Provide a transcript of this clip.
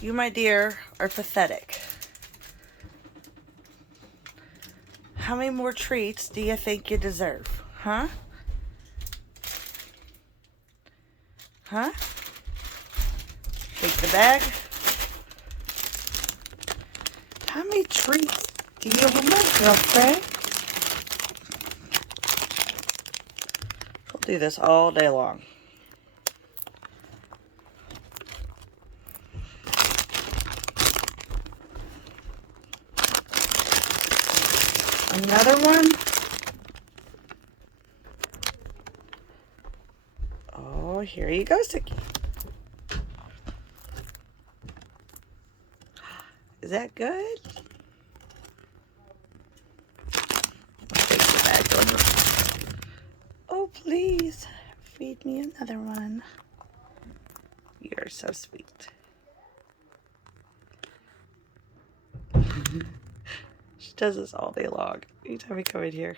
You, my dear, are pathetic. How many more treats do you think you deserve? Huh? Huh? Take the bag. How many treats do you want, girlfriend? We'll do this all day long. Another one. Oh, here you go, Sicky. Is that good? I'll take the bag over. Oh, please. Feed me another one. You're so sweet. She does this all day long. Anytime we come in here.